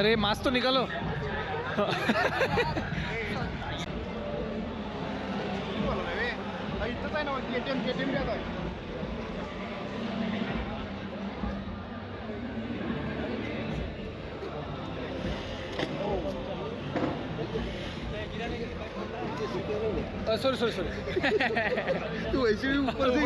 अरे मास्क तो निकालो। Sorry sorry sorry. तू वैसे भी ऊपर से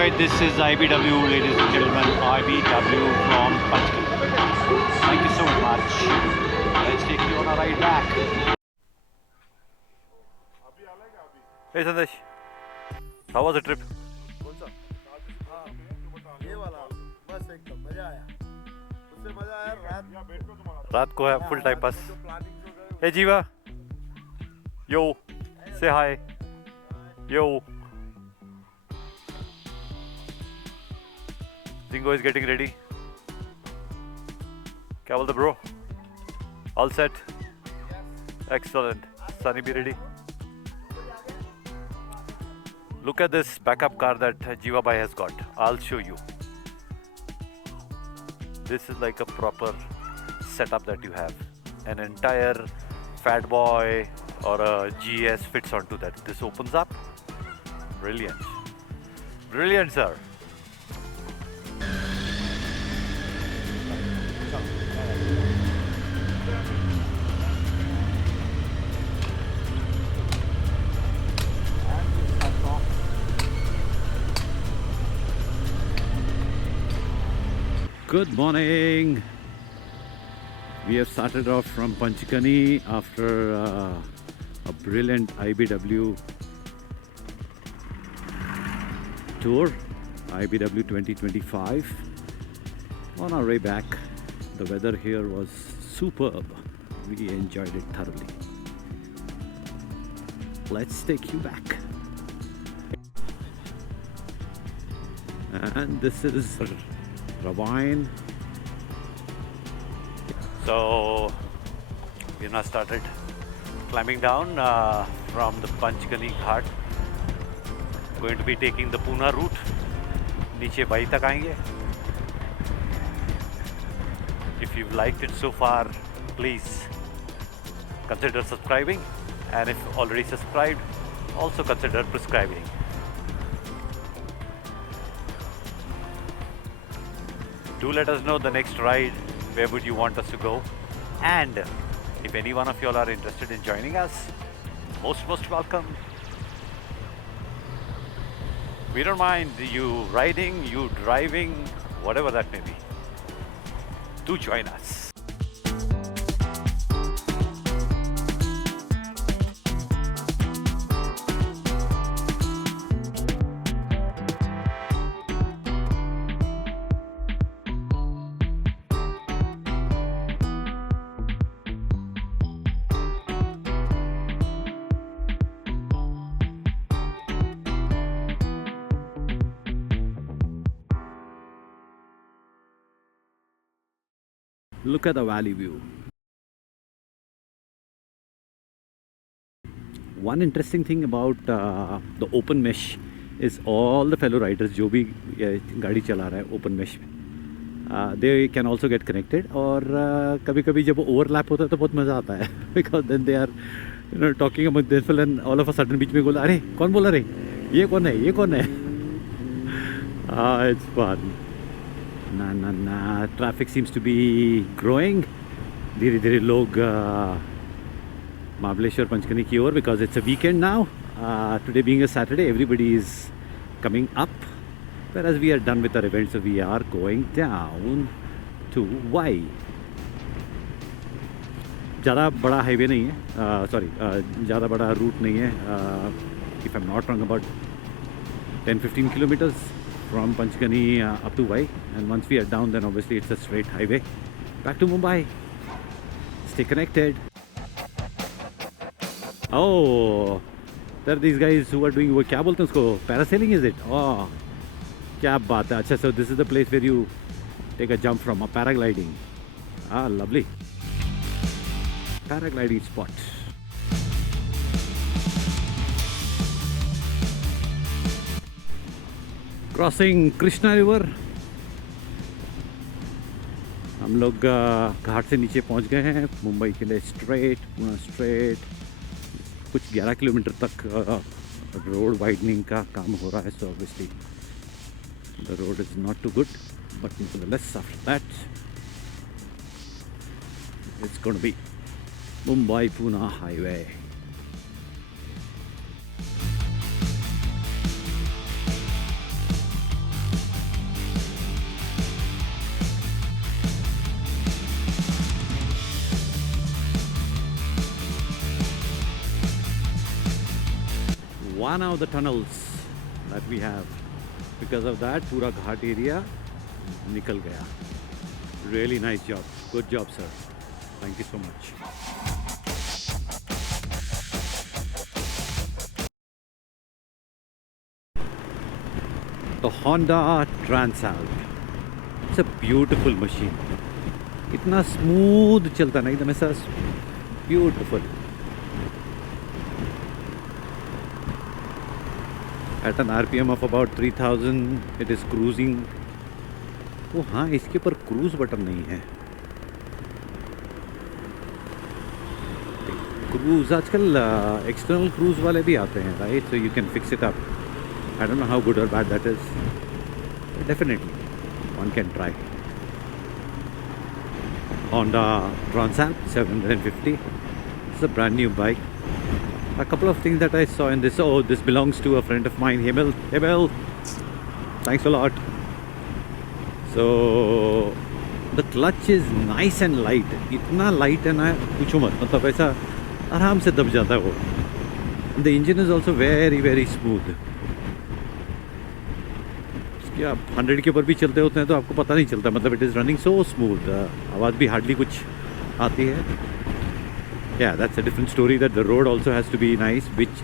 enjoyed. This is IBW, ladies and gentlemen. IBW from Panchkula. Thank you so much. Let's take you on a ride back. Hey Sandesh, how was the trip? ये वाला बस एकदम मजा आया, उससे मजा आया रात को है full time pass. Hey Jiva, yo, say hi. Yo. Zingo is getting ready. क्या बोलते bro? All set? Excellent. Sunny be ready. Look at this backup car that Jiva Bhai has got. I'll show you. This is like a proper setup that you have. An entire Fat Boy or a GS fits onto that. This opens up. Brilliant. Brilliant, sir. Good morning. We have started off from Panchkani after a brilliant IBW tour, IBW 2025. On our way back, the weather here was superb. We enjoyed it thoroughly. Let's take you back. And this is Ravine. So we now started climbing down from the Panchkani Ghat. Going to be taking the Pune route. नीचे by तक आएंगे. If you've liked it so far, please consider subscribing, and if already subscribed, also consider prescribing. Do let us know the next ride, where would you want us to go, and if any one of you all are interested in joining us, most welcome. We don't mind you riding, you driving, whatever that may be. Do join us. Look at the valley view. One interesting thing about the open mesh is all the fellow riders जो भी गाड़ी चला रहा है open mesh they can also get connected. और कभी-कभी जब overlap होता है तो बहुत मज़ा आता है because then they are talking among themselves and all of a sudden बीच में बोला अरे कौन बोला रे ये कौन है it's fun. ना traffic seems to be growing. धीरे-धीरे लोग महाबलेश्वर पंचकनी की ओर, because it's a weekend now. Today being a Saturday, everybody is coming up, whereas we are done with our event, so we are going down to Y. ज़्यादा बड़ा highway नहीं है, ज़्यादा बड़ा root नहीं है. If I'm not wrong, about 10-15 kilometers from Panchkani up to Y, and once we are down, then obviously it's a straight highway back to Mumbai. Stay connected. Oh, there are these guys who are doing वो क्या बोलते हैं उसको, parasailing is it? Oh, क्या बात है. अच्छा, so this is the place where you take a jump from, a paragliding. Ah, lovely. Paragliding spot. Crossing Krishna river. हम लोग घाट से नीचे पहुंच गए हैं मुंबई के लिए स्ट्रेट, पूरा स्ट्रेट. कुछ 11 किलोमीटर तक रोड वाइडनिंग का काम हो रहा है. So obviously the road is not too good, but nevertheless after that it's going to be Mumbai Pune highway. one of the tunnels that we have. Because of that, पूरा घाट area निकल गया. Really nice job. Good job, sir. Thank you so much. The Honda Transalp. It's a beautiful machine. इतना smooth चलता ना, एकदम ऐसा beautiful. At an RPM of about 3000, it is cruising. ओ हाँ, इसके ऊपर क्रूज बटन नहीं है. क्रूज आजकल एक्सटर्नल क्रूज वाले भी आते हैं, right? So you can fix it up. I don't know how good or bad that is. Definitely one can try. Honda Transalp 750. It's a brand new bike. A couple of things that I saw in this. Oh, this belongs to a friend of mine, Hemel. Hemel, thanks a lot. So the clutch is nice and light. इतना light है ना, पूछो मत. मतलब ऐसा आराम से दब जाता है वो. The engine is also very very smooth. इसके आप 100 के ऊपर भी चलते होते हैं तो आपको पता नहीं चलता. मतलब it is running so smooth. आवाज़ भी hardly कुछ आती है. Yeah, that's a different story, that the road also has to be nice, which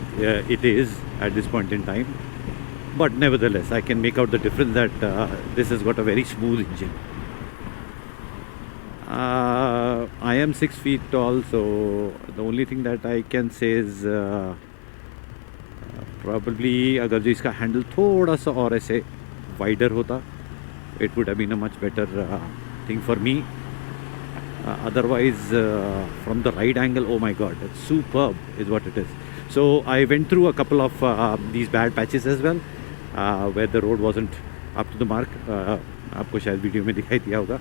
it is at this point in time. But nevertheless, I can make out the difference that this has got a very smooth engine. I am 6 feet tall, so the only thing that I can say is probably अगर जो इसका handle थोड़ा सा और ऐसे wider होता, it would have been a much better thing for me. Otherwise, from the ride angle, oh my god, it's superb is what it is. So I went through a couple of these bad patches as well, where the road wasn't up to the mark. आपको शायद video में दिखाई दिया होगा.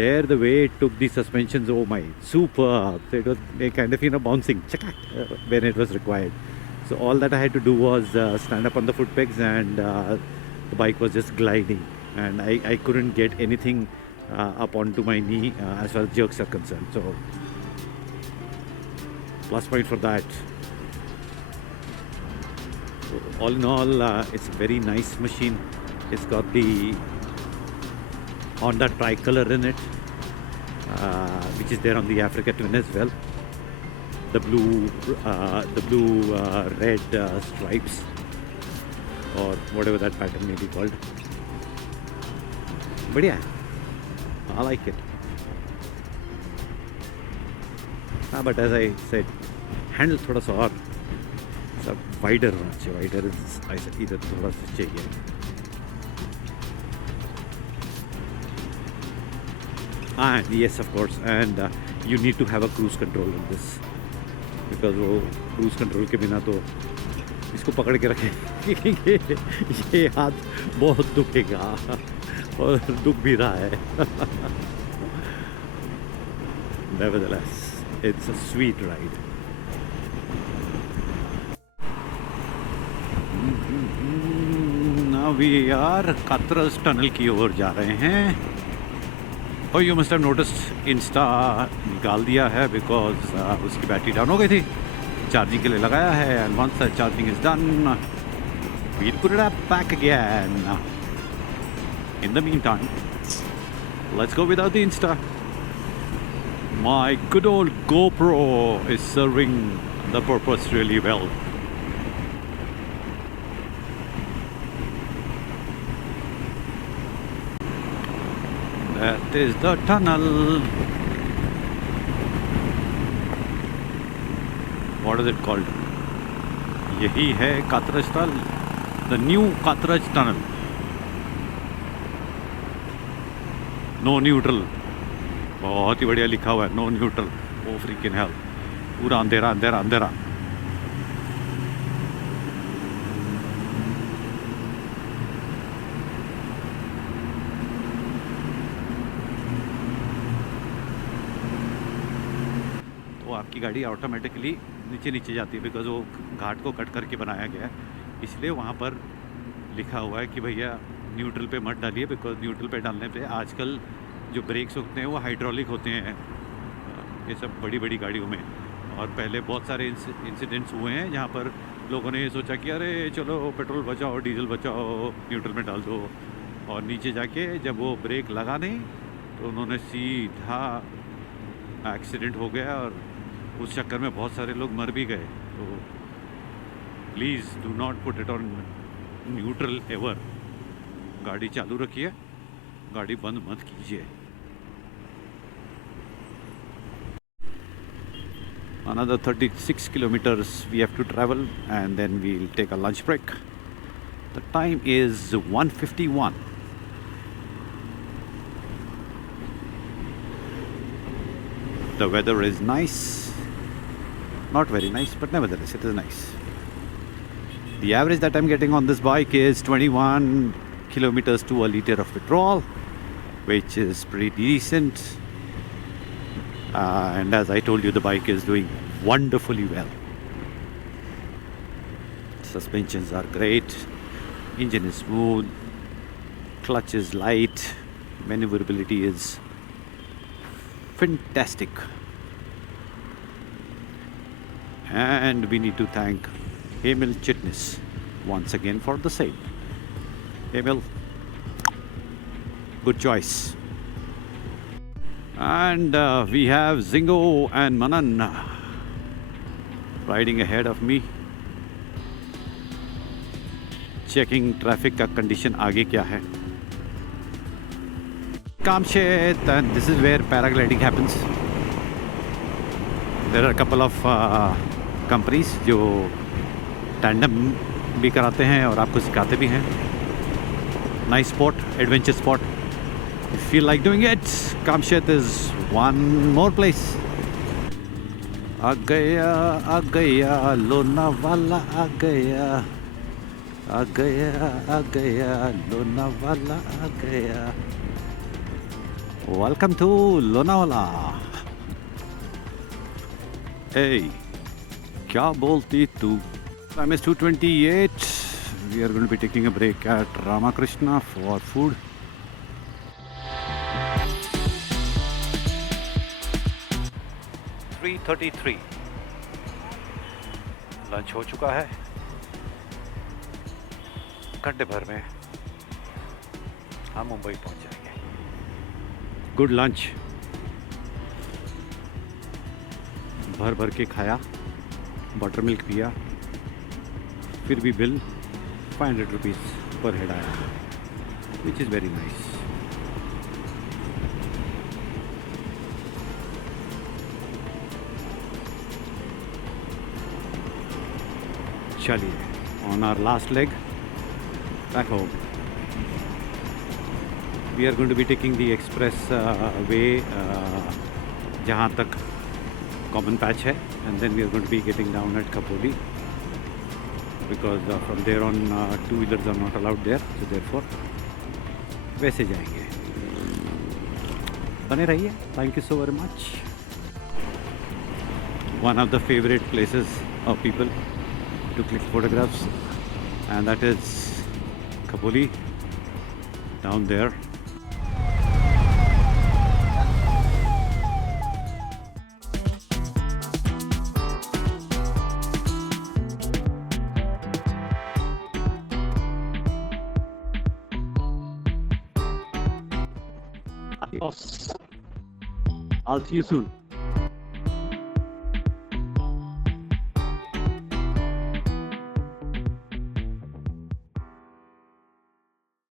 There, the way it took the suspensions, oh my, superb. So it was kind of, you know, bouncing when it was required. So all that I had to do was stand up on the foot pegs, and the bike was just gliding, and I couldn't get anything up onto my knee as far as jerks are concerned. So plus point for that. So all in all, it's a very nice machine. It's got the Honda tricolor in it, which is there on the Africa Twin as well. The blue red stripes, or whatever that pattern may be called. But yeah, I like it. But as I said, handle थोड़ा सा और सब wider होना चाहिए. Wider is ऐसा इधर थोड़ा सा चाहिए. And yes, of course, and you need to have a cruise control in this, because वो cruise control के बिना तो इसको पकड़ के रखेंगे ये हाथ बहुत दुखेगा, और दुख भी रहा है. Nevertheless, it's a sweet ride. Now we are Katras tunnel की ओर जा रहे हैं. Oh, you must have noticed, Insta निकाल दिया है because उसकी बैटरी डाउन हो गई थी. चार्जिंग के लिए लगाया है, and once the charging is done, we'll put it up back again. In the meantime, let's go without the Insta. My good old GoPro is serving the purpose really well. That is the tunnel. What is it called? यही है Katraj tunnel, the new Katraj tunnel. No neutral, बहुत ही बढ़िया लिखा हुआ है, no neutral. Oh freaking hell, पूरा अंधेरा अंधेरा अंधेरा. तो आपकी गाड़ी ऑटोमेटिकली नीचे नीचे जाती है, बिकॉज वो घाट को कट करके बनाया गया है. इसलिए वहाँ पर लिखा हुआ है कि भैया न्यूट्रल पे मत डालिए, बिकॉज न्यूट्रल पे डालने पे आजकल जो ब्रेक्स होते हैं वो हाइड्रोलिक होते हैं, ये सब बड़ी बड़ी गाड़ियों में. और पहले बहुत सारे इंसिडेंट्स हुए हैं जहाँ पर लोगों ने ये सोचा कि अरे चलो पेट्रोल बचाओ, डीजल बचाओ, न्यूट्रल में डाल दो, और नीचे जाके जब वो ब्रेक लगा नहीं तो उन्होंने सीधा एक्सीडेंट हो गया, और उस चक्कर में बहुत सारे लोग मर भी गए। तो please do not put it on neutral ever. गाड़ी चालू रखिए, गाड़ी बंद मत कीजिए। Another 36 kilometers we have to travel, and then we'll take a lunch break. The time is 1:51. The weather is nice, not very nice, but nevertheless it is nice. The average that I'm getting on this bike is 21 kilometers to a liter of petrol, which is pretty decent. And as I told you, the bike is doing wonderfully well. Suspensions are great, engine is smooth, clutch is light, maneuverability is fantastic. And we need to thank Emil Chitnis once again for the same. Emil, good choice. And we have Zingo and Manan riding ahead of me, checking traffic का condition आगे क्या है. Kamshet, and this is where paragliding happens. There are a couple of companies जो tandem भी कराते हैं और आपको सिखाते भी हैं. Nice spot, adventure spot. If you feel like doing it, Kamshet is one more place. आ गया लोनावाला आ गया लोनावाला आ गया. Welcome to Lonavala. Hey, क्या बोलती तू? Time is 2:28. We are going to be taking a break at Ramakrishna for food. Lunch हो चुका है. घंटे भर में हम मुंबई पहुंच जाएंगे. गुड लंच, भर भर के खाया, बटर मिल्क पिया, फिर भी बिल 500 रुपीज़ पर हेड आया, विच इज़ वेरी नाइस. चलिए, on our last leg back home. We are going to be taking the express way जहाँ तक common patch है, and then we are going to be getting down at Khopoli, because from there on two-wheelers are not allowed there, so therefore वैसे जाएंगे. बने रहिए. Thank you so very much. One of the favorite places of people to click photographs, and that is Khopoli down there. Adios. I'll see you soon.